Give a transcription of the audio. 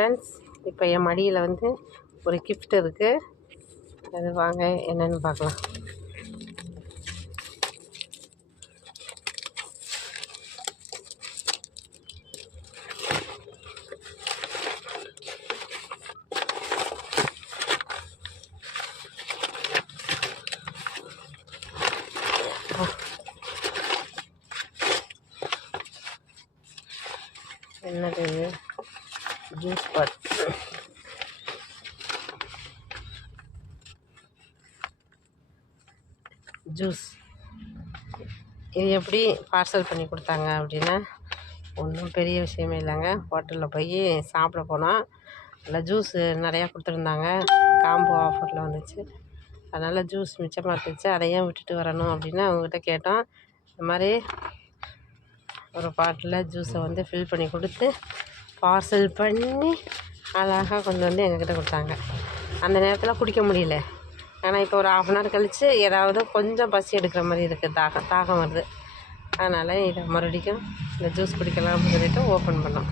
Friends, இப்போ என் மடியில் வந்து ஒரு கிஃப்ட் இருக்குது. அது வாங்க என்னென்னு பார்க்கலாம். என்னது? ஜூஸ் பாட். ஜூஸ் இது எப்படி பார்சல் பண்ணி கொடுத்தாங்க அப்படின்னா, ஒன்றும் பெரிய விஷயமே இல்லைங்க. ஹோட்டலில் போய் சாப்பிட போனோம். அதில் ஜூஸு நிறையா கொடுத்துருந்தாங்க. காம்போ ஆஃபரில் வந்துச்சு. அதனால் ஜூஸ் மிச்சமாக இருந்துச்சு. அதையும் விட்டுட்டு வரணும் அப்படின்னு அவங்ககிட்ட கேட்டோம். இந்த மாதிரி ஒரு பாட்டில் ஜூஸை வந்து ஃபில் பண்ணி கொடுத்து பார்சல் பண்ணி அழகாக கொண்டு வந்து எங்ககிட்ட கொடுத்தாங்க. அந்த நேரத்தில் குடிக்க முடியல. ஆனால் இப்போ ஒரு 1/2 hour கழித்து ஏதாவது கொஞ்சம் பசி எடுக்கிற மாதிரி இருக்குது, தாகம் வருது. அதனால் இதை மறுபடியும் இந்த ஜூஸ் குடிக்கலாம் அப்படின்னு சொல்லிட்டு ஓப்பன் பண்ணோம்.